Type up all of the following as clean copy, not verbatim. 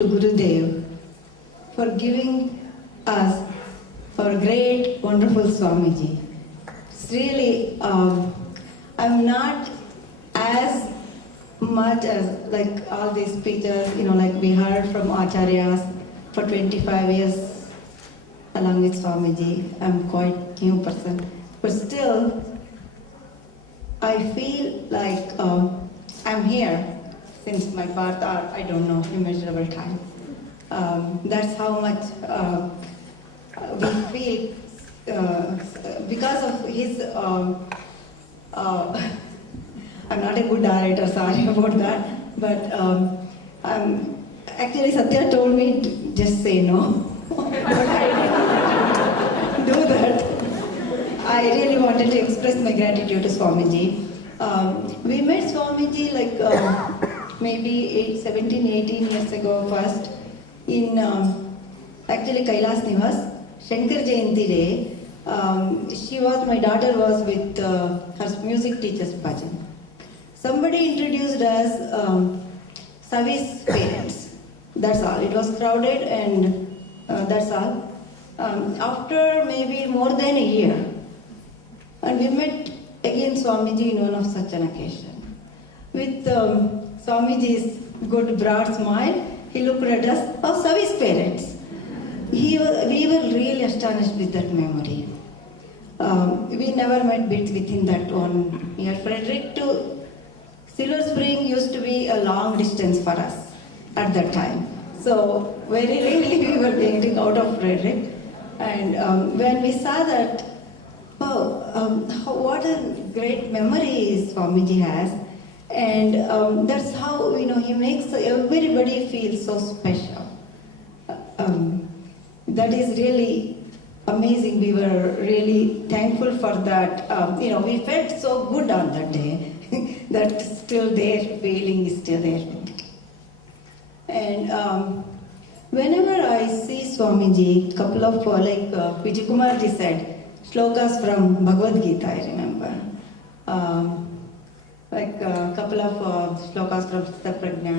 to Gurudev for giving us our great, wonderful Swamiji. It's really, I'm not as much as like all these speeches, like we heard from Acharyas for 25 years along with Swamiji. I'm quite new person, but still, I feel like I'm here since my birth, or I don't know, immeasurable time. That's how much we feel because of his. I'm not a good narrator, sorry about that. But actually, Satya told me to just say no. But I didn't do that. I really wanted to express my gratitude to Swamiji. We met Swamiji like maybe 17, 18 years ago first in actually Kailas Nivas, Shankar Jayanti Day. My daughter was with her music teacher's bhajan. Somebody introduced us Savi's parents. That's all. It was crowded and that's all. After maybe more than a year, and we met again Swamiji in one of such an occasion. With Swamiji's good broad smile, he looked at us, oh, Savi's parents. We were really astonished with that memory. We never met within that 1 year. Frederick to Silver Spring used to be a long distance for us at that time. So very rarely we were getting out of Frederick. And when we saw that, what a great memory Swamiji has. And that's how, he makes everybody feel so special. That is really amazing. We were really thankful for that. We felt so good on that day. That still there, feeling is still there. And whenever I see Swamiji, couple of like Vijay Kumarji said, shlokas from Bhagavad Gita, I remember. Like a couple of shlokas from Prajna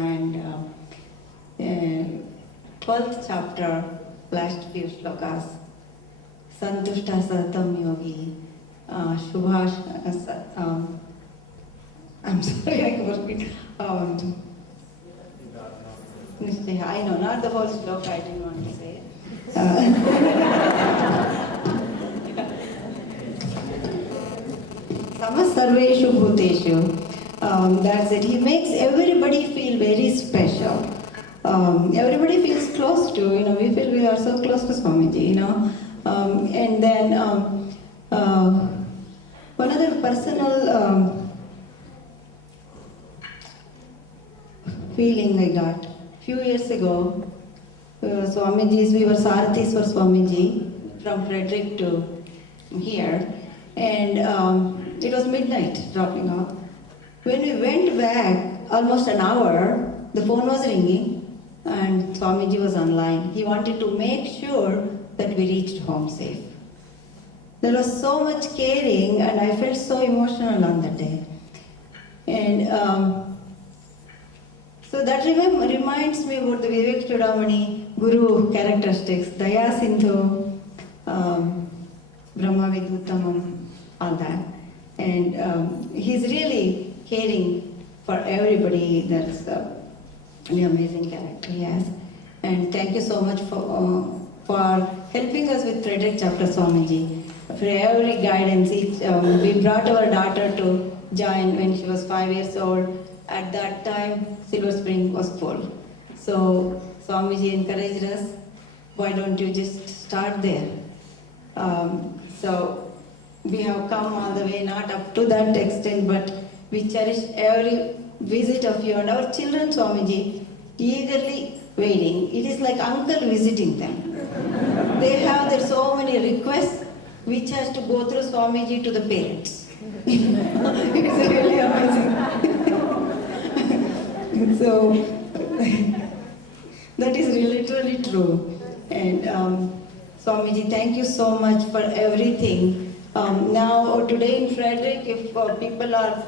and 12th chapter, last few shlokas. Santushta Satam Yogi, Shubhash, I'm sorry, I forgot. I know, not the whole shloka, I didn't want to say it. Samas Sarveshu Bhuteshu. That's it. He makes everybody feel very special. Everybody feels close to, we feel we are so close to Swamiji, And then one other personal feeling I got. Few years ago, we were Sarathis for Swamiji from Frederick to here. And it was midnight dropping off. When we went back, almost an hour, the phone was ringing and Swamiji was online. He wanted to make sure that we reached home safe. There was so much caring and I felt so emotional on that day. And so that reminds me about the Vivek Chudamani Guru characteristics, Daya Sindhu, Brahma Viduttamam, all that. And he's really caring for everybody. That's an amazing character he has. And thank you so much for helping us with Frederick Chapter Swamiji. For every guidance, we brought our daughter to join when she was 5 years old. At that time, Silver Spring was full. So Swamiji encouraged us, why don't you just start there? So we have come all the way, not up to that extent, but we cherish every visit of you. And our children, Swamiji, eagerly waiting. It is like uncle visiting them. They have their so many requests, which has to go through Swamiji to the parents. It's really amazing. So, that is literally true. And Swamiji, thank you so much for everything. Now, today in Frederick, if people are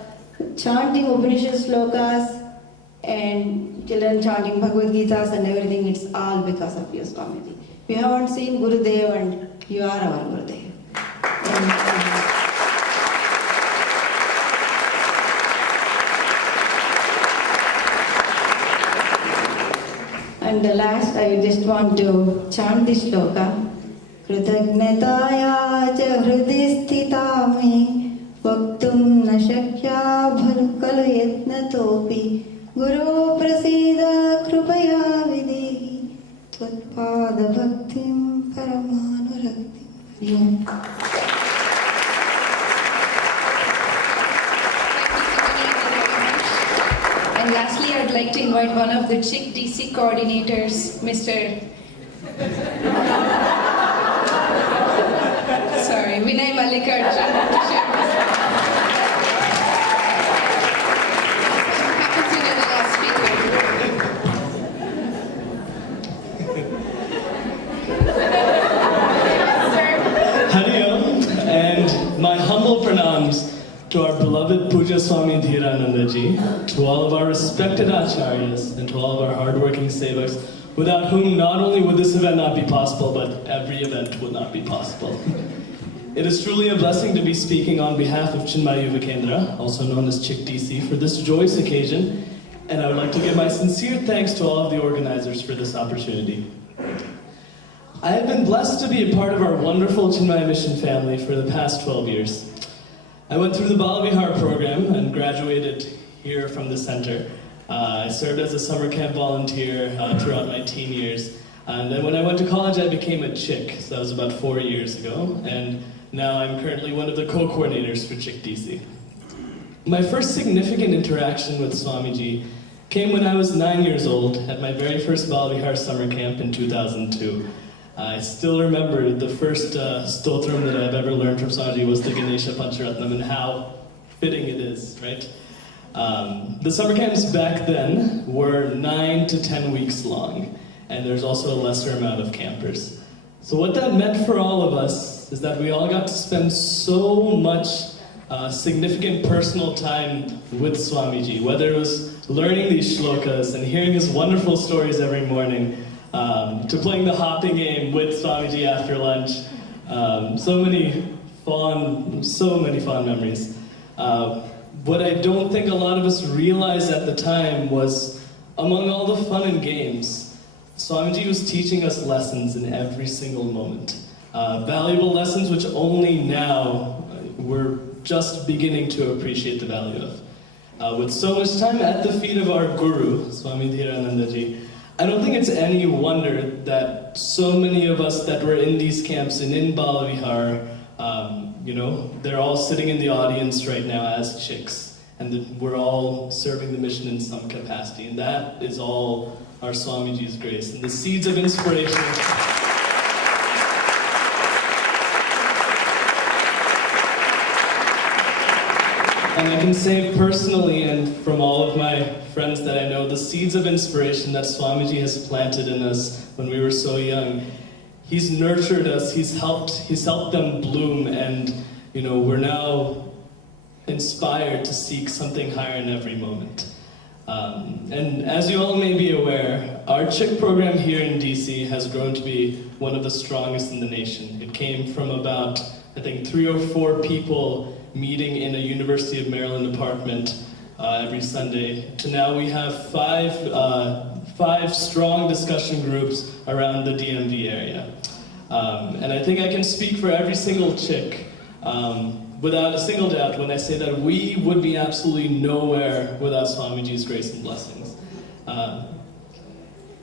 chanting Upanishad slokas, and children chanting Bhagavad Gitas and everything, it's all because of you, Swamiji. We haven't seen Gurudev and you are our Gurudev. And the last, I just want to chant this shloka. Kritagnataya cha hridi sthita me vaktum na shakya bhalu yatnatopi Guru prasida krupaya videhi tvatpada bhaktim paramanuragtim. And lastly, I'd like to invite one of the Chick DC coordinators, Mr. Vinay Mallikarjun, to share his happens to be the last speaker. Hari Om, and my humble pranams to our beloved Pujya Swami Dheerananda ji, to all of our respected acharyas, and to all of our hardworking sevaks, without whom not only would this event not be possible, but every event would not be possible. It is truly a blessing to be speaking on behalf of Chinmaya Yuva Kendra, also known as Chick DC, for this joyous occasion, and I would like to give my sincere thanks to all of the organizers for this opportunity. I have been blessed to be a part of our wonderful Chinmaya Mission family for the past 12 years. I went through the Balavihar program and graduated here from the center. I served as a summer camp volunteer throughout my teen years. And then when I went to college, I became a Chick. So that was about 4 years ago. And now I'm currently one of the co-coordinators for Chick DC. My first significant interaction with Swamiji came when I was 9 years old at my very first Balavihar summer camp in 2002. I still remember the first stotram that I've ever learned from Swamiji was the Ganesha Pancharatnam, and how fitting it is, right? The summer camps back then were 9 to 10 weeks long, and there's also a lesser amount of campers. So what that meant for all of us is that we all got to spend so much significant personal time with Swamiji, whether it was learning these shlokas and hearing his wonderful stories every morning, to playing the hopping game with Swamiji after lunch. So many fond memories. What I don't think a lot of us realized at the time was, among all the fun and games, Swamiji was teaching us lessons in every single moment. Valuable lessons which only now we're just beginning to appreciate the value of. With so much time at the feet of our Guru, Swami Dheerananda ji, I don't think it's any wonder that so many of us that were in these camps and in Balavihar, they're all sitting in the audience right now as chicks, and that we're all serving the mission in some capacity, and that is all our Swamiji's grace and the seeds of inspiration. And I can say personally, and from all of my friends that I know, the seeds of inspiration that Swamiji has planted in us when we were so young, he's nurtured us, he's helped them bloom, and we're now inspired to seek something higher in every moment. And as you all may be aware, our Chick program here in DC has grown to be one of the strongest in the nation. It came from about, I think, 3 or 4 people meeting in a University of Maryland apartment every Sunday, to now we have 5 strong discussion groups around the DMV area. And I think I can speak for every single Chick without a single doubt when I say that we would be absolutely nowhere without Swamiji's grace and blessings.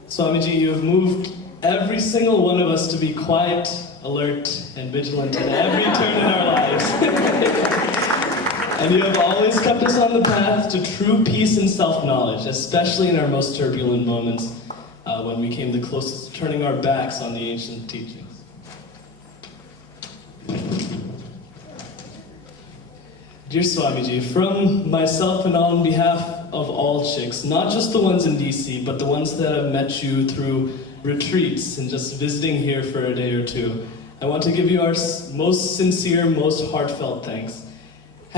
Swamiji, you have moved every single one of us to be quiet, alert, and vigilant at every turn in our lives. And you have always kept us on the path to true peace and self-knowledge, especially in our most turbulent moments, when we came the closest to turning our backs on the ancient teachings. Dear Swamiji, from myself and on behalf of all Chicks, not just the ones in DC, but the ones that have met you through retreats and just visiting here for a day or two, I want to give you our most sincere, most heartfelt thanks.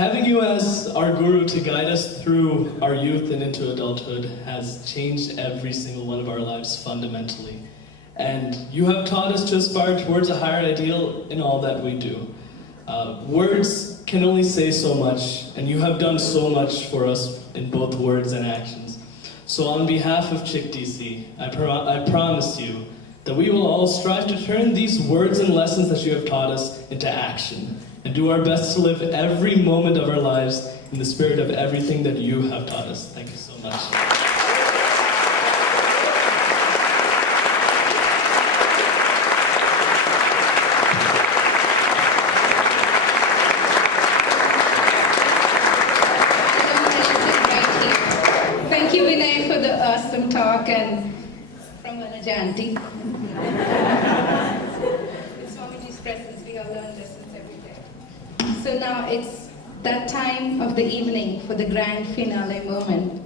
Having you as our guru to guide us through our youth and into adulthood has changed every single one of our lives fundamentally. And you have taught us to aspire towards a higher ideal in all that we do. Words can only say so much, and you have done so much for us in both words and actions. So on behalf of Chick DC, I promise you that we will all strive to turn these words and lessons that you have taught us into action, and do our best to live every moment of our lives in the spirit of everything that you have taught us. Thank you so much. Thank you, Vinay, for the awesome talk, and from Anajanti. With Swamiji's presence, we have learned lessons every day. So now it's that time of the evening for the grand finale moment.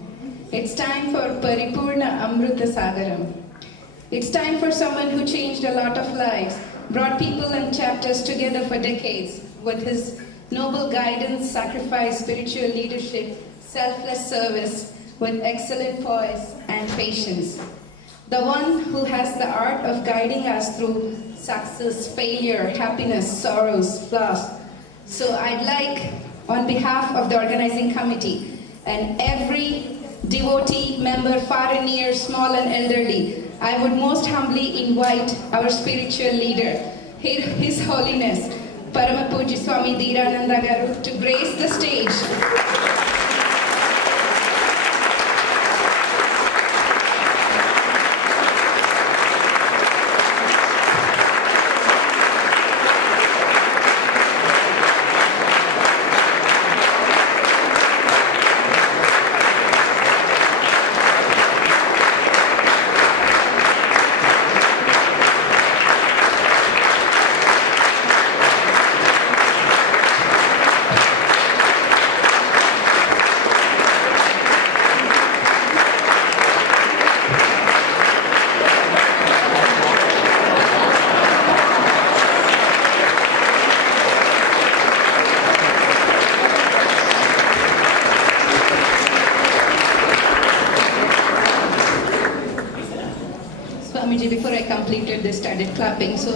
It's time for Paripurna Amruta Sagaram. It's time for someone who changed a lot of lives, brought people and chapters together for decades with his noble guidance, sacrifice, spiritual leadership, selfless service, with excellent poise and patience. The one who has the art of guiding us through success, failure, happiness, sorrows, flaws. So I'd like, on behalf of the organizing committee and every devotee member, far and near, small and elderly, I would most humbly invite our spiritual leader, His Holiness, Parama Pujya Swami Dheerananda Garu, to grace the stage. Before I completed, they started clapping. So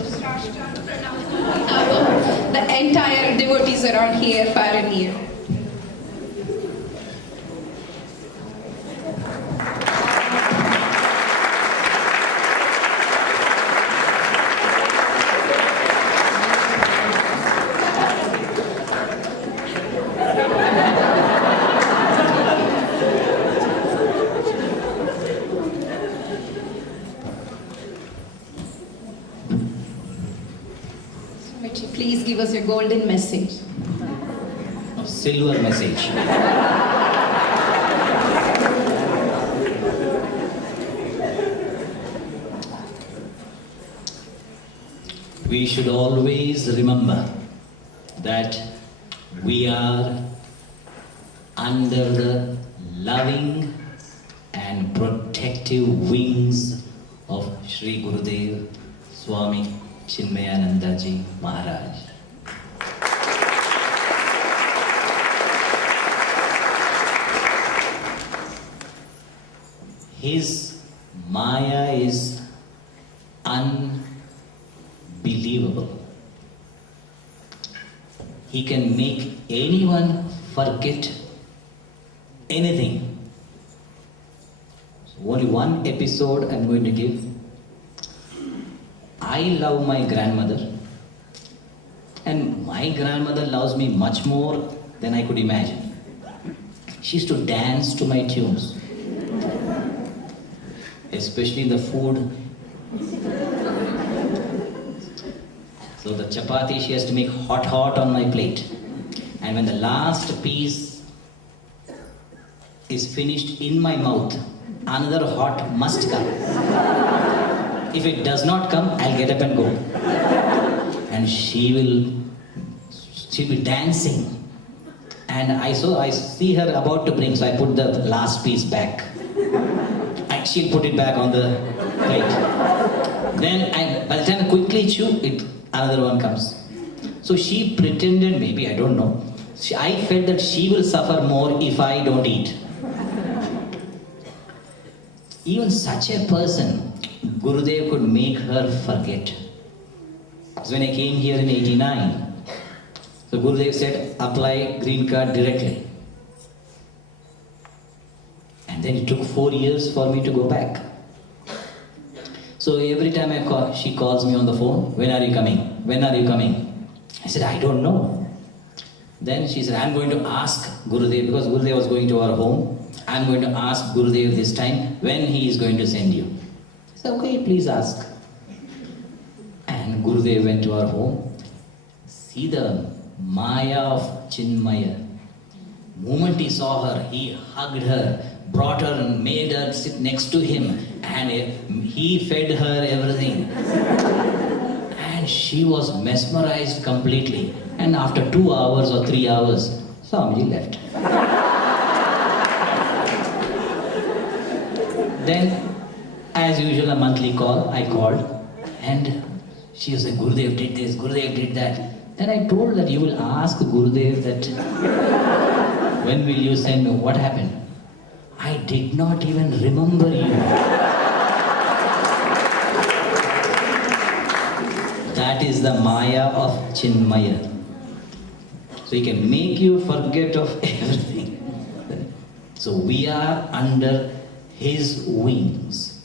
the entire devotees around here, far and near. Please give us your golden message. Silver message. We should always remember that we are under the loving and protective wings of Sri Gurudev Swami Chinmayananda Ji Maharaj. His Maya is unbelievable. He can make anyone forget anything. So only one episode I'm going to give. I love my grandmother, and my grandmother loves me much more than I could imagine. She used to dance to my tunes, especially the food. So the chapati she has to make hot on my plate, and when the last piece is finished in my mouth, another hot must come. If it does not come, I'll get up and go. And she'll be dancing. And I see her about to bring, so I put the last piece back. And she'll put it back on the plate. Then by the time I quickly chew, another one comes. So she pretended, maybe, I don't know. I felt that she will suffer more if I don't eat. Even such a person, Gurudev could make her forget. So when I came here in 89, so Gurudev said, apply green card directly. And then it took 4 years for me to go back. So every time I call, she calls me on the phone, when are you coming? When are you coming? I said, I don't know. Then she said, I'm going to ask Gurudev, because Gurudev was going to our home. I'm going to ask Gurudev this time when he is going to send you. I said, okay, please ask. And Gurudev went to our home. See the Maya of Chinmaya. Moment he saw her, he hugged her, brought her and made her sit next to him, and he fed her everything. And she was mesmerized completely. And after 2 hours or 3 hours, Swamiji left. Then, as usual, a monthly call, I called, and she was like, Gurudev did this, Gurudev did that. Then I told that you will ask Gurudev that, when will you send me? What happened? I did not even remember you. That is the Maya of Chinmaya. So he can make you forget of everything. So we are under his wings.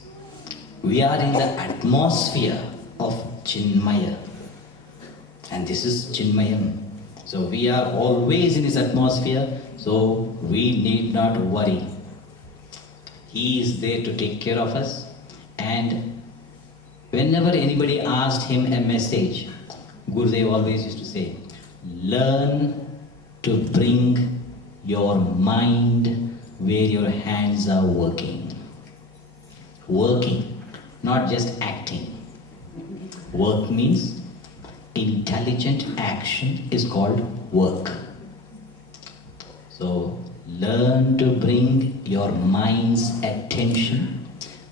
We are in the atmosphere of Chinmaya. And this is Chinmayam. So we are always in his atmosphere, so we need not worry. He is there to take care of us. And whenever anybody asked him a message, Gurudev always used to say, learn to bring your mind where your hands are working. Working, not just acting. Work means intelligent action is called work. So learn to bring your mind's attention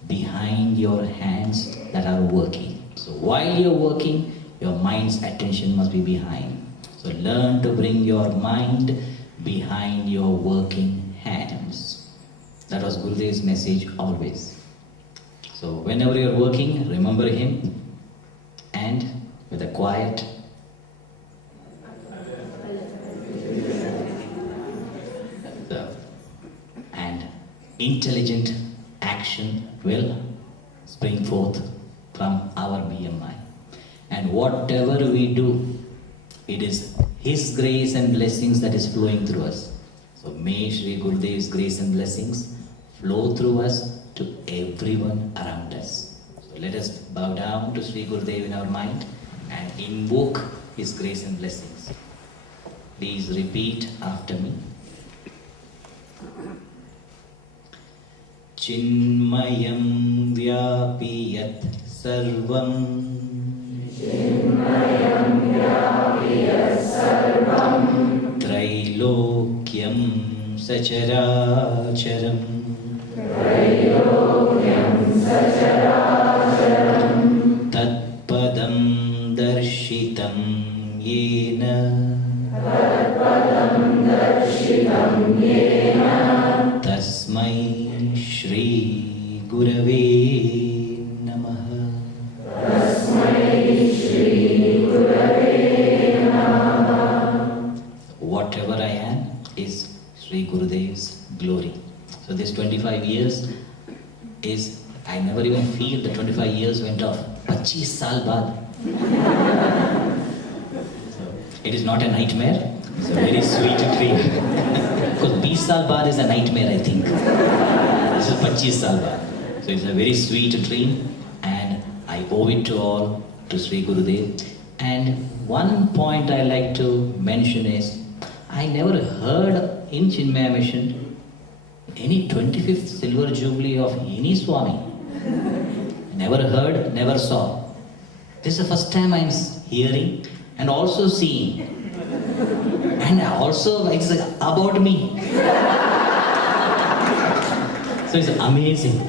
behind your hands that are working. So while you're working, your mind's attention must be behind. So learn to bring your mind behind your working hands. That was Gurudev's message always. So whenever you're working, remember him, and with a quiet and intelligent action will spring forth from our BMI. And whatever we do, it is his grace and blessings that is flowing through us. So may Shri Gurudev's grace and blessings flow through us to everyone around us. So let us bow down to Shri Gurudev in our mind and invoke his grace and blessings. Please repeat after me. Chinmayam vyapiyat sarvam. Chinmayam vyapiyat sarvam. Trailokyam sacharacharam. Trailokyam sacharacharam. Tatpadam darshitam yena. Tatpadam darshitam yena. Tasmai Shri Gurave Namaha. Tasmai Shri Gurave Namaha. Whatever I am is Shri Gurudev's glory. So this 25 years is, I never even feel the 25 years went off. 25 saal baad. So it is not a nightmare. It's a very sweet dream. Because 20 saal baad is a nightmare, I think. This is 25 saal baad. So it's a very sweet dream, and I owe it to all to Sri Gurudev. And one point I like to mention is, I never heard in Chinmaya Mission any 25th Silver Jubilee of any Swami. Never heard, never saw. This is the first time I'm hearing and also seeing. And also it's about me. So it's amazing.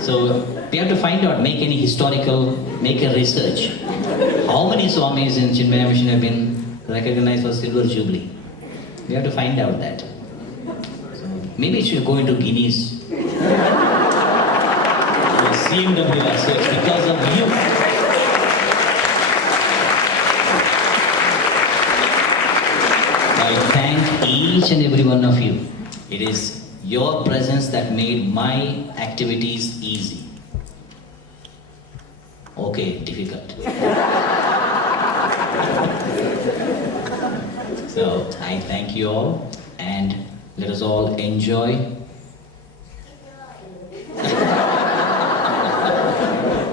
So we have to find out, make any historical, make a research. How many Swamis in Chinmaya Mission have been recognized for Silver Jubilee? We have to find out that. So maybe it should go into Guinness. CMW, so it's because of you. I thank each and every one of you. It is your presence that made my activities easy. Okay, difficult. So I thank you all and let us all enjoy.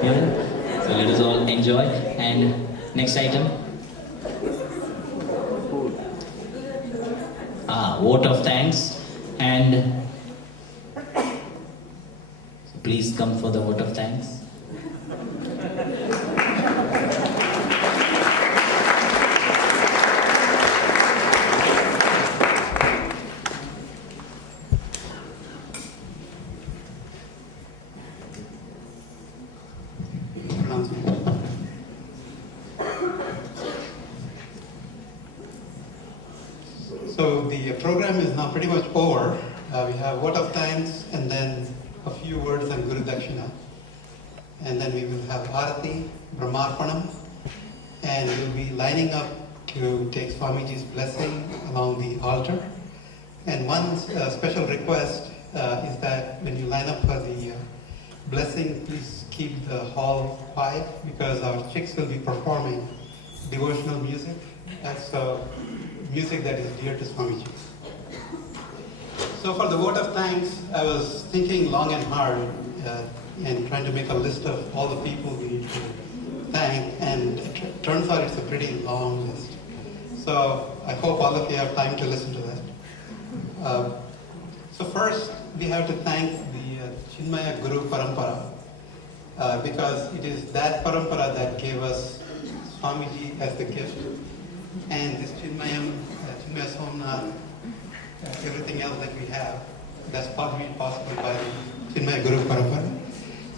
Yeah. So let us all enjoy. And next item. Vote of thanks. And please come for the vote of thanks. So the program is now pretty much over. We have vote of thanks and then a few words on Guru Dakshina. And then we will have Arati, Brahmarpanam, and we'll be lining up to take Swamiji's blessing along the altar. And one special request is that when you line up for the blessing, please keep the hall quiet because our chicks will be performing devotional music. That's music that is dear to Swamiji. So for the vote of thanks, I was thinking long and hard and trying to make a list of all the people we need to thank, and it turns out it's a pretty long list. So I hope all of you have time to listen to that. So first, we have to thank the Chinmaya Guru Parampara because it is that Parampara that gave us Swamiji as the gift. And this Chinmayam, Chinmaya Somnath, everything else that we have, that's made possible by Chinmaya Guru Parampara.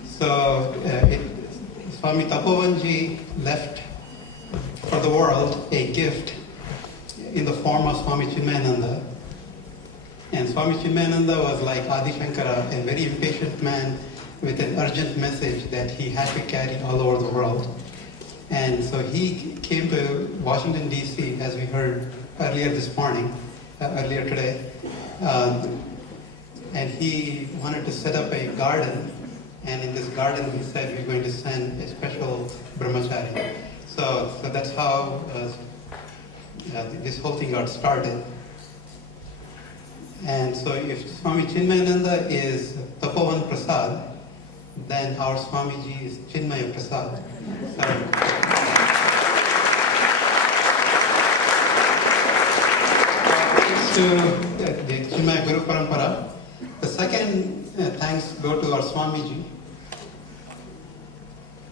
So Swami Tapovanji left for the world a gift in the form of Swami Chinmayananda. And Swami Chinmayananda was like Adi Shankara, a very impatient man with an urgent message that he had to carry all over the world. And so he came to Washington, D.C., as we heard earlier this morning, earlier today, and he wanted to set up a garden, and in this garden he said we're going to send a special brahmachari. So that's how this whole thing got started. And so if Swami Chinmayananda is Tapovan Prasad, then our Swamiji is Chinmaya Prasad. To the Chinmaya Guru Parampara. The second thanks go to our Swamiji.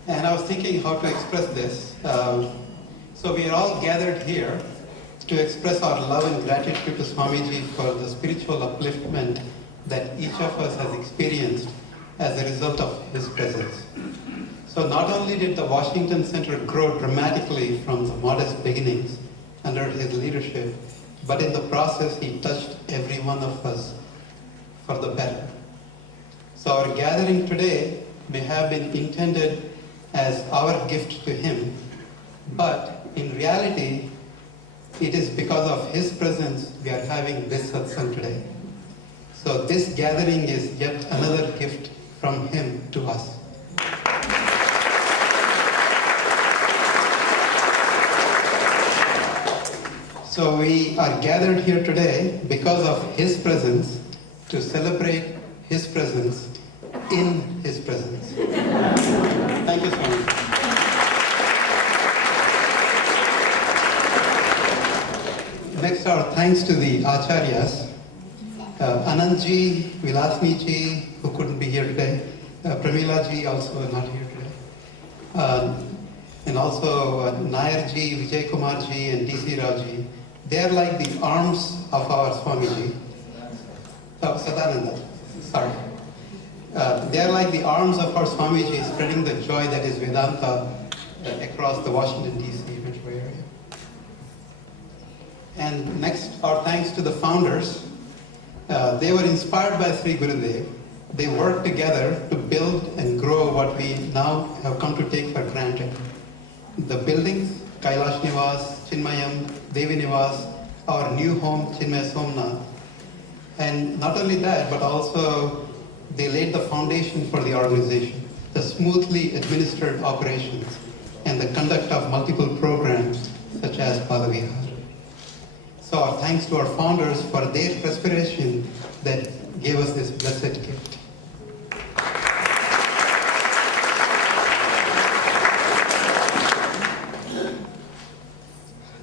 And I was thinking how to express this. So we are all gathered here to express our love and gratitude to Swamiji for the spiritual upliftment that each of us has experienced as a result of his presence. So not only did the Washington Center grow dramatically from the modest beginnings under his leadership, but in the process he touched every one of us for the better. So our gathering today may have been intended as our gift to him, but in reality, it is because of his presence we are having this satsang today. So this gathering is yet another gift from him to us. So we are gathered here today because of his presence, to celebrate his presence in his presence. Thank you, Swami. Next, our thanks to the Acharyas. Anandji, Vilasniji, who couldn't be here today. Pramilaji, also not here today. And also Nayarji, Vijay Kumarji, and DC Rauji. They are like the arms of our Swamiji. Sadananda, sorry. They are like the arms of our Swamiji, spreading the joy that is Vedanta across the Washington, D.C. metro area. And next, our thanks to the founders. They were inspired by Sri Gurudev. They worked together to build and grow what we now have come to take for granted. The buildings, Kailash Nivas, Chinmayam, Devi Nivas, our new home, Chinmaya Somnath. And not only that, but also they laid the foundation for the organization, the smoothly administered operations, and the conduct of multiple programs such as Padavihar. So our thanks to our founders for their perspiration that gave us this blessed gift.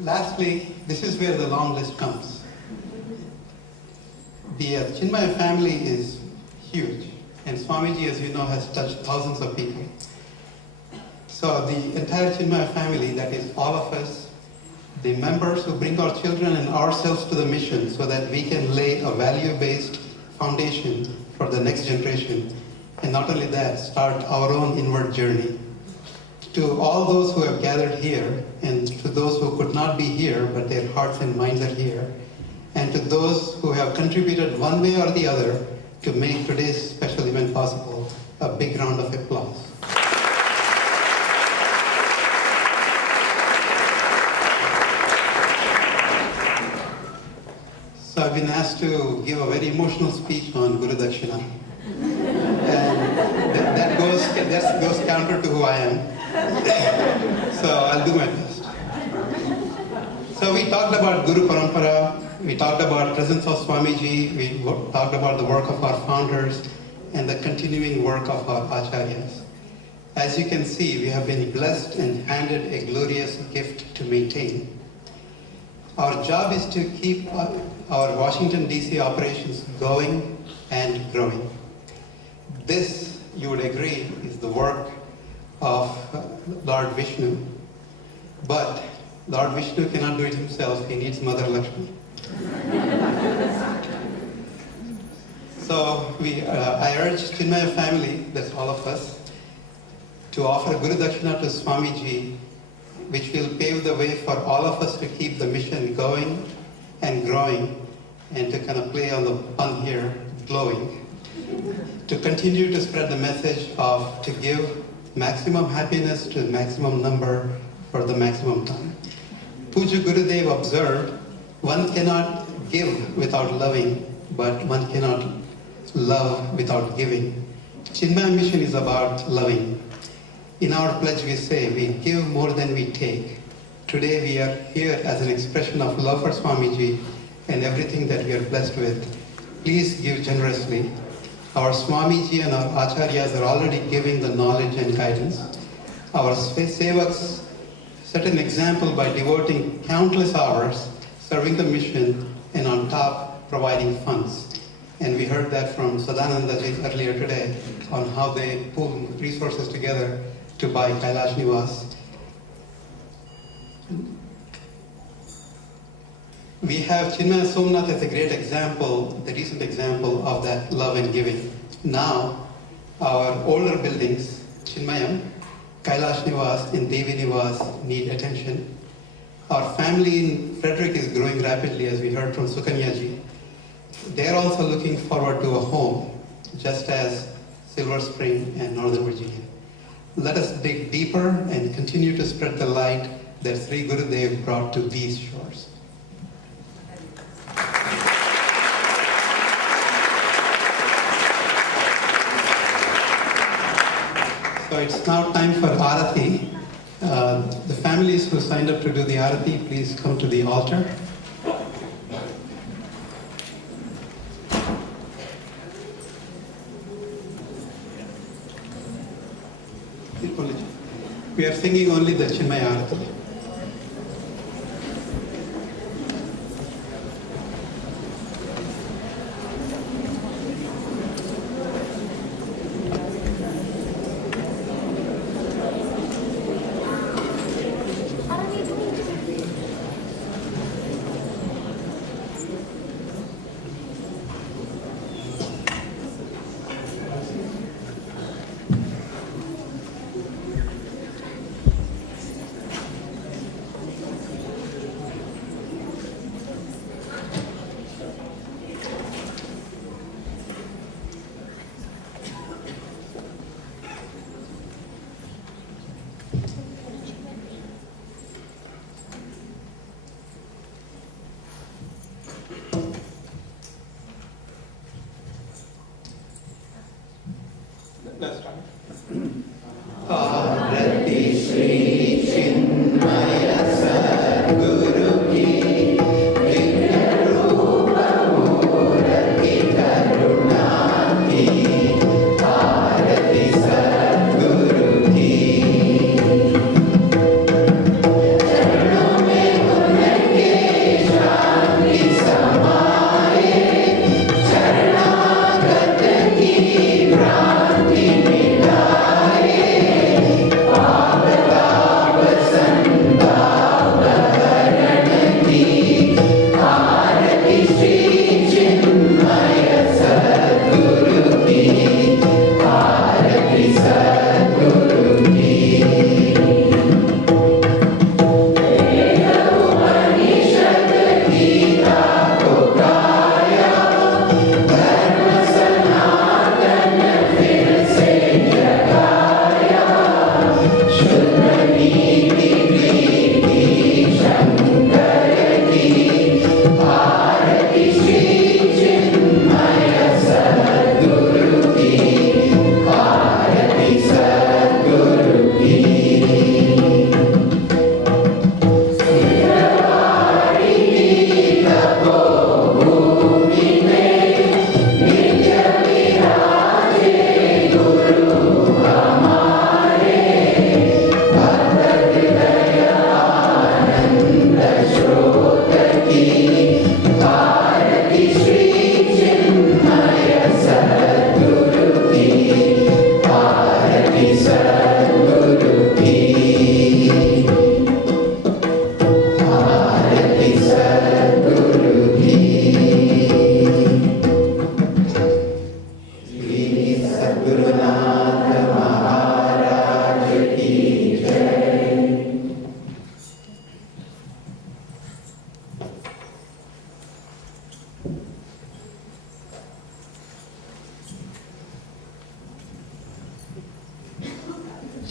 Lastly, this is where the long list comes. The Chinmaya family is huge, and Swamiji, as you know, has touched thousands of people. So the entire Chinmaya family, that is all of us, the members who bring our children and ourselves to the mission so that we can lay a value-based foundation for the next generation, and not only that, start our own inward journey. To all those who have gathered here, and to those who could not be here, but their hearts and minds are here, and to those who have contributed one way or the other to make today's special event possible, a big round of applause. So I've been asked to give a very emotional speech on Guru Dakshina. And that goes counter to who I am. So I'll do my best. So we talked about Guru Parampara, we talked about presence of Swamiji, we talked about the work of our founders and the continuing work of our acharyas. As you can see, we have been blessed and handed a glorious gift to maintain. Our job is to keep our Washington DC operations going and growing. This, you would agree, is the work of Lord Vishnu. But Lord Vishnu cannot do it himself, he needs Mother Lakshmi. So I urge Chinmaya family, that's all of us, to offer Guru Dakshina to Swamiji, which will pave the way for all of us to keep the mission going and growing, and to kind of play on the pun here, glowing, to continue to spread the message of to give maximum happiness to the maximum number for the maximum time. Pujya Gurudev observed, one cannot give without loving, but one cannot love without giving. Chinmaya mission is about loving. In our pledge we say, we give more than we take. Today we are here as an expression of love for Swamiji and everything that we are blessed with. Please give generously. Our Swamiji and our Acharyas are already giving the knowledge and guidance. Our Sevaks set an example by devoting countless hours serving the mission and on top providing funds. And we heard that from Sadananda ji earlier today on how they pull resources together to buy Kailash Nivas. We have Chinmaya Somnath as a great example, the recent example of that love and giving. Now, our older buildings, Chinmayam, Kailash Nivas and Devi Nivas need attention. Our family in Frederick is growing rapidly, as we heard from Sukanya ji. They're also looking forward to a home, just as Silver Spring and Northern Virginia. Let us dig deeper and continue to spread the light that Sri Gurudev brought to these shores. So it's now time for Arati. The families who signed up to do the Arati, please come to the altar. We are singing only the Chinmaya Arati.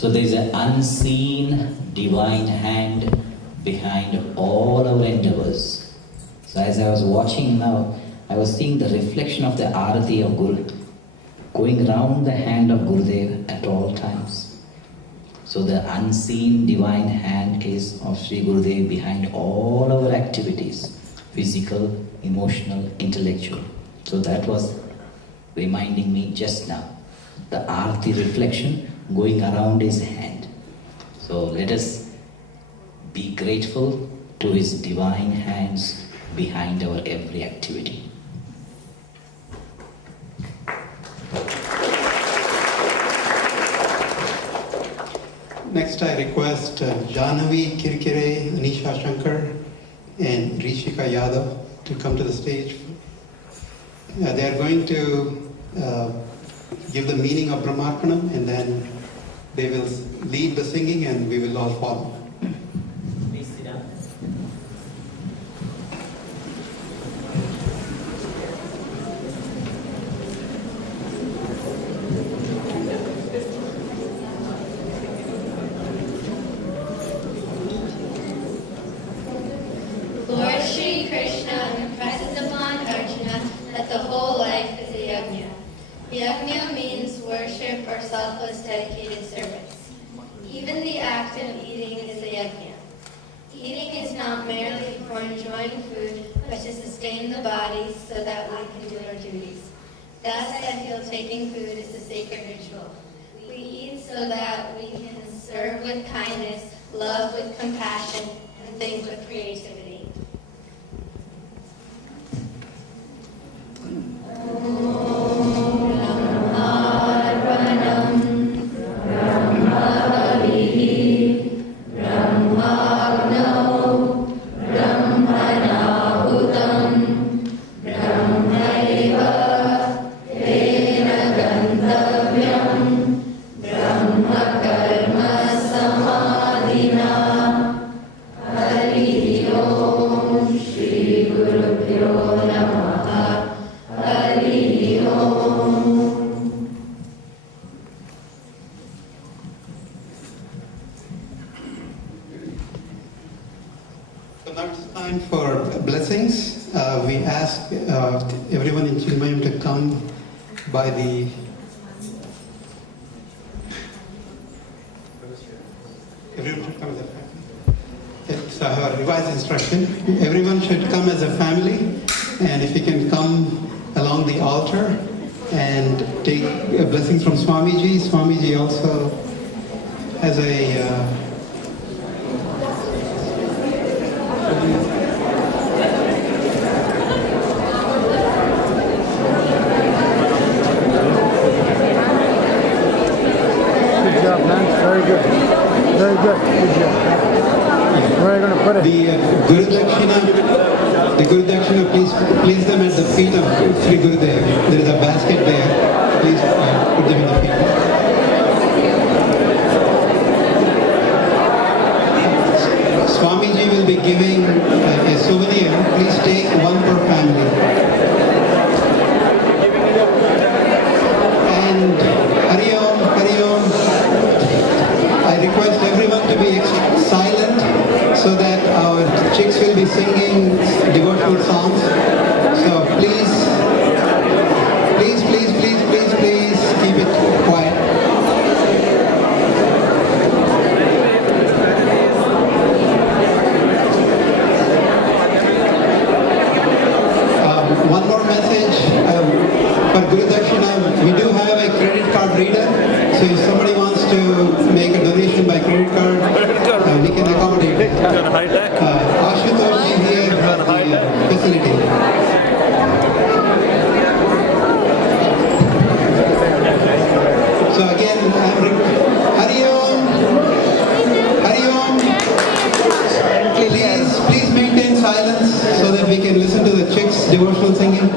So there is an unseen divine hand behind all our endeavors. So as I was watching now, I was seeing the reflection of the Arati of Guru going round the hand of Gurudev at all times. So the unseen divine hand is of Sri Gurudev behind all our activities, physical, emotional, intellectual. So that was reminding me just now, the Arati reflection going around his hand. So let us be grateful to his divine hands behind our every activity. Next, I request Jahnavi Kirkire, Anisha Shankar, and Rishika Yadav to come to the stage. They are going to give the meaning of Brahmarpanam, and then they will lead the singing and we will all follow. Please sit down. Lord Shri Krishna impresses upon Arjuna that the whole life is a yajna. Yajna means worship or selfless dedicated service. Even the act of eating is a yajna. Eating is not merely for enjoying food, but to sustain the body so that we can do our duties. Thus, I feel taking food is a sacred ritual. We eat so that we can serve with kindness, love with compassion, and think with creativity. So now it's time for blessings. We ask everyone in Chinmayam to come by the everyone should come as a family. It's a revised instruction. Everyone should come as a family, and if you can come along the altar and take blessings from Swamiji. Swamiji also has a Good job, man. Very good. Very good. Good job. Where are you going to put it? The Guru Dakshina, please place them at the feet of Sri Gurudev. There is a basket there. Please put them in the feet. Swamiji will be giving a souvenir. Please take one per family. And Hari Om, Hari Om. I request everyone to be silent so that our chicks will be singing devotional songs. So please keep it quiet. One more message for Guru Dakshina. We do have a credit card reader, so if somebody wants to make a donation by credit card, we can accommodate it. Ashutosh is here at the facility. So again, Hari Om, Hari Om. Please maintain silence so that we can listen to the chicks' devotional singing.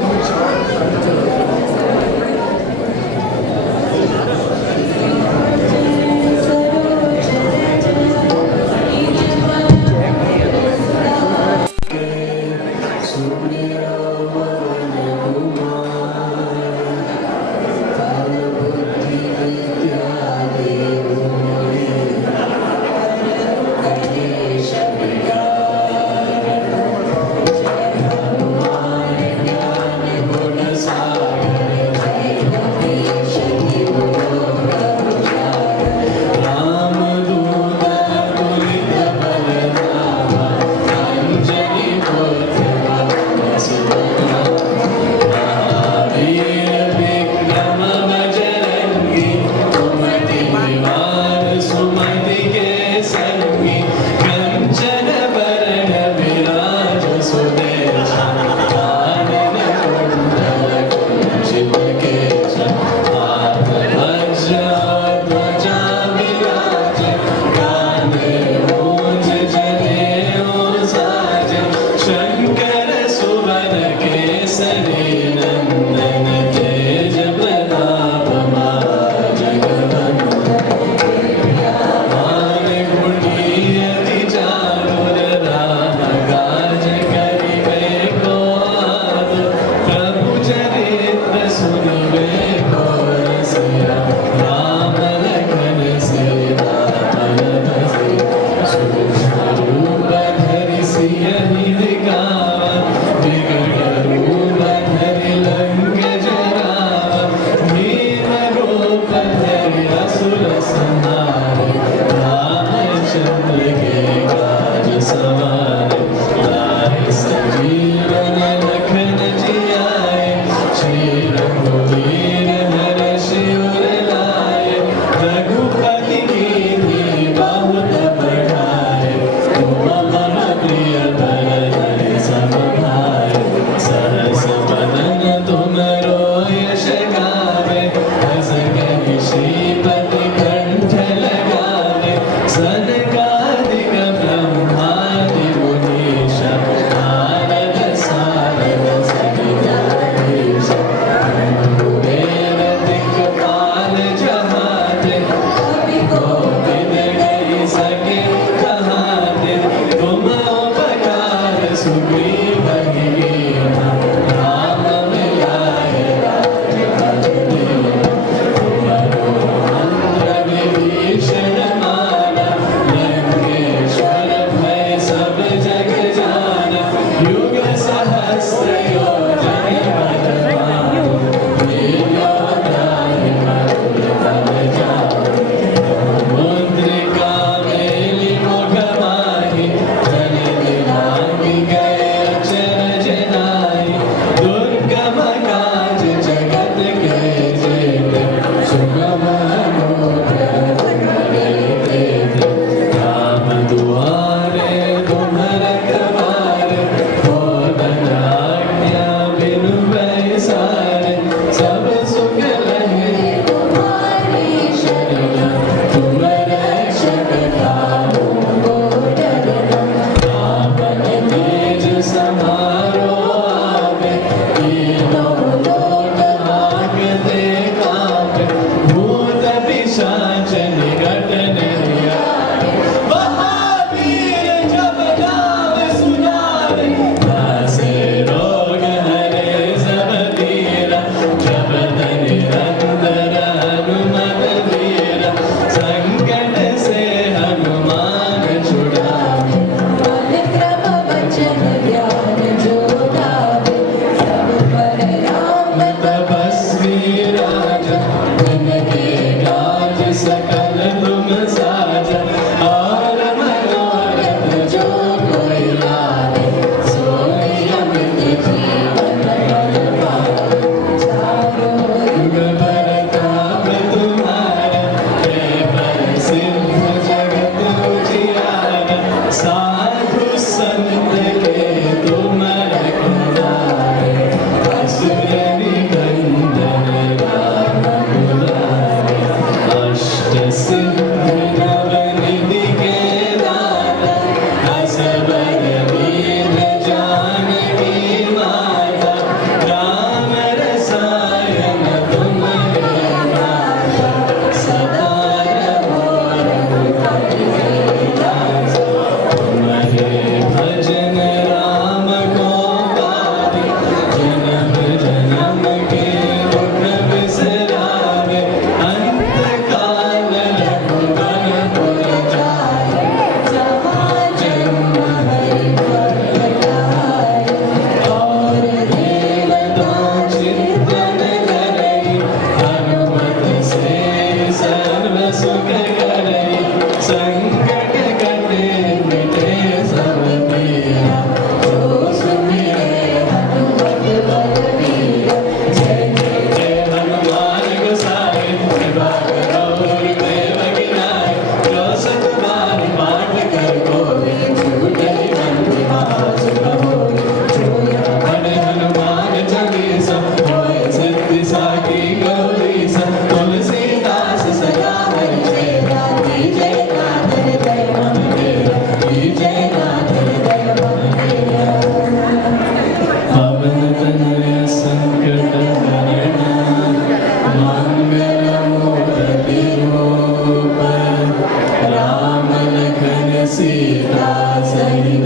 Sita सहित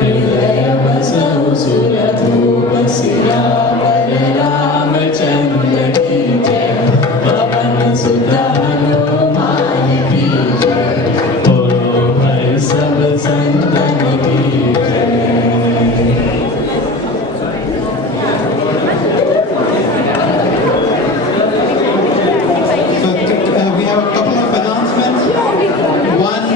हृदय बसहु सुरभूप सियावर रामचंद्र की जय। पवन सुत हनुमान की जय। बोलो भाई सब संतन की जय। So we have a couple of announcements. One,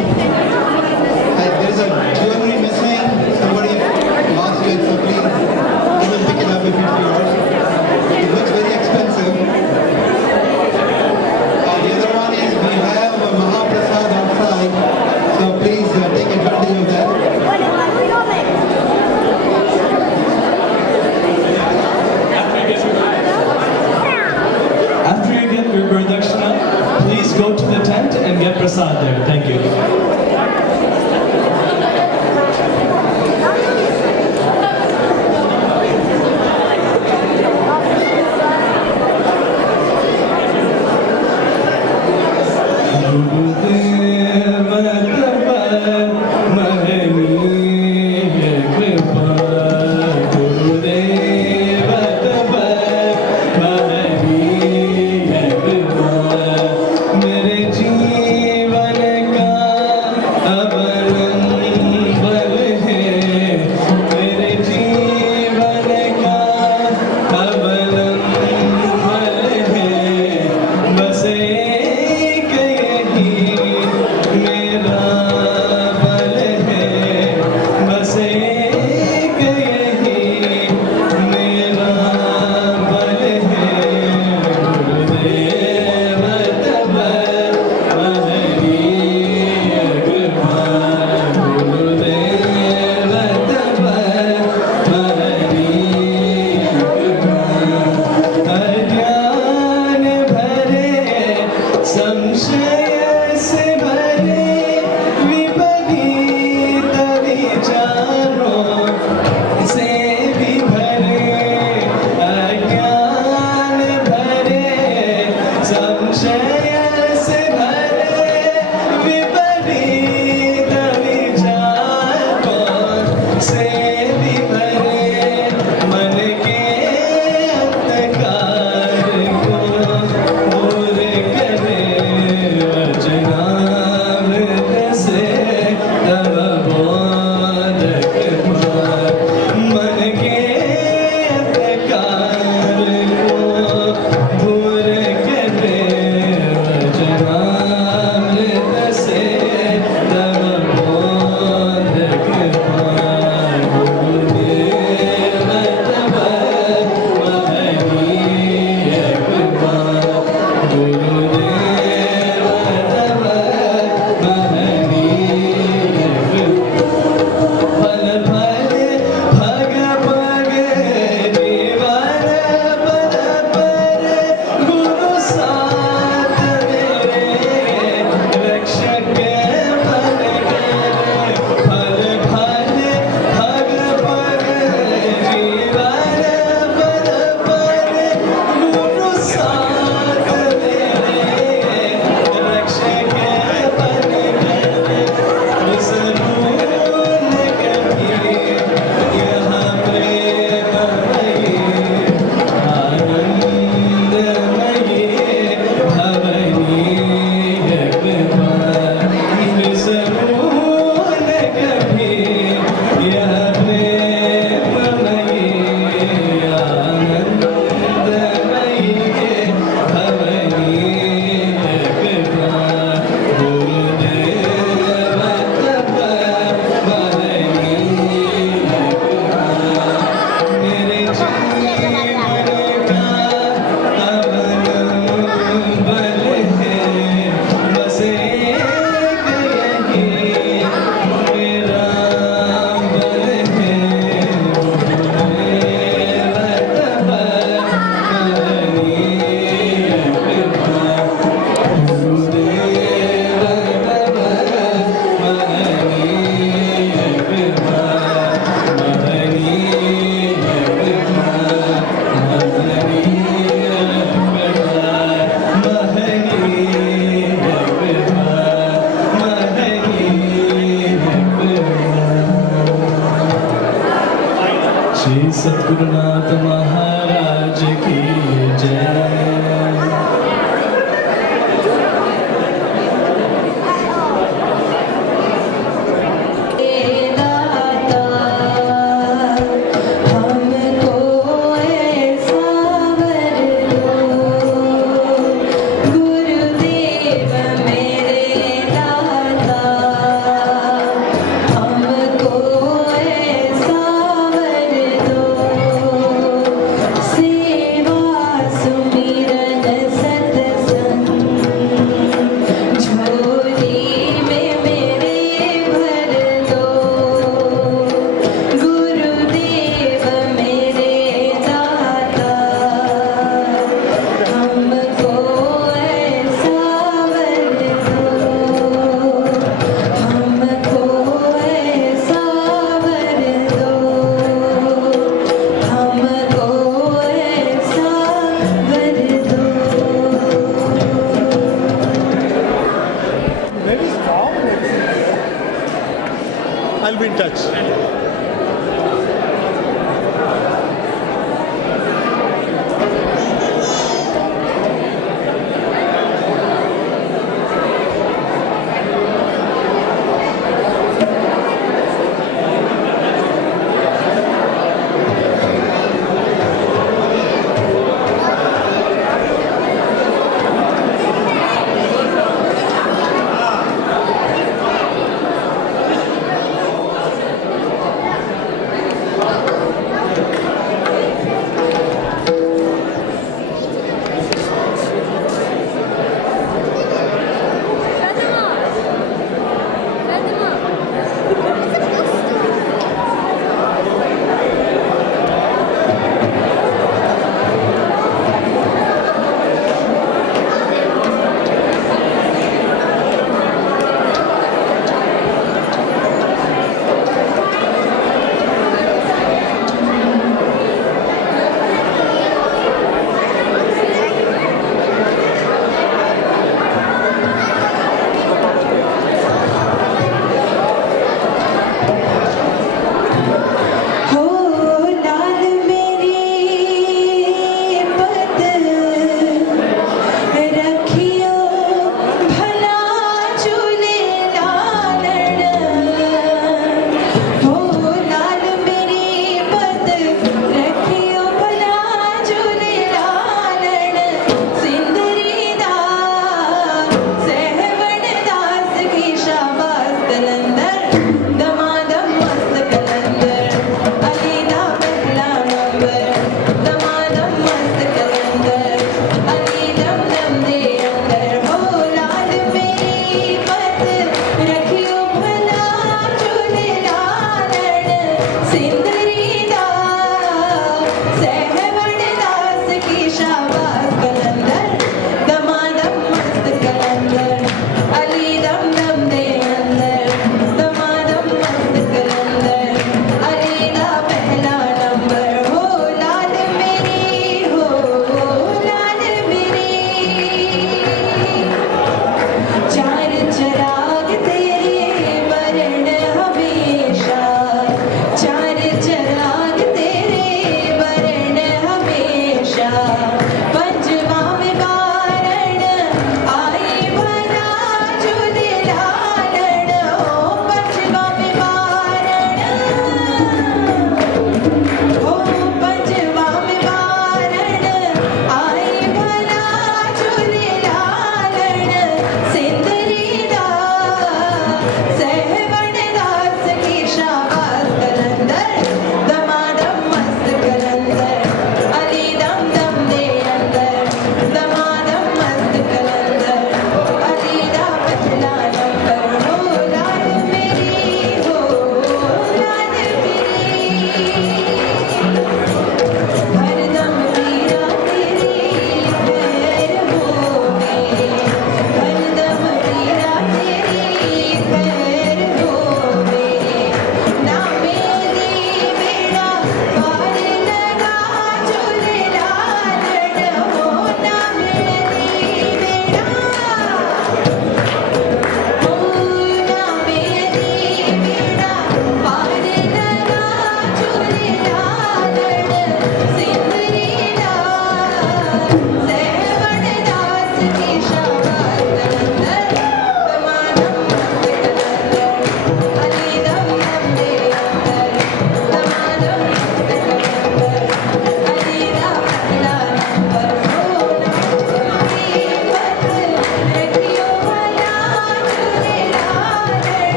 सद्गुरुनाथ महाराज की जय। I'll be in touch.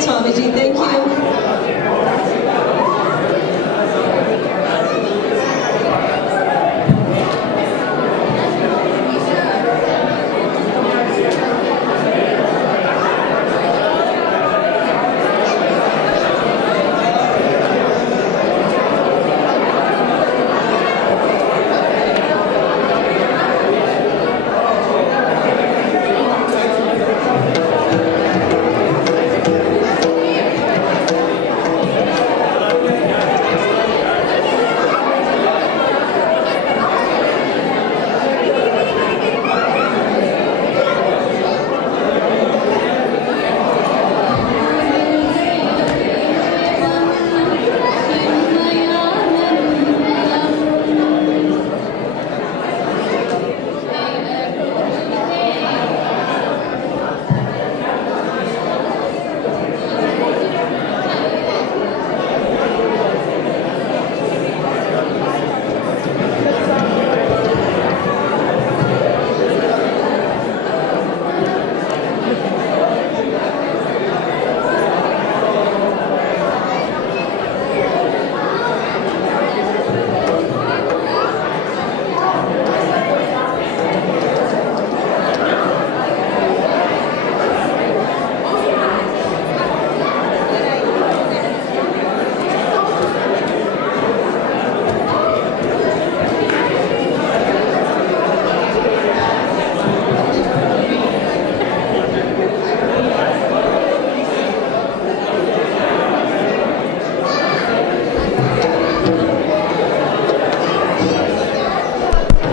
Swamiji.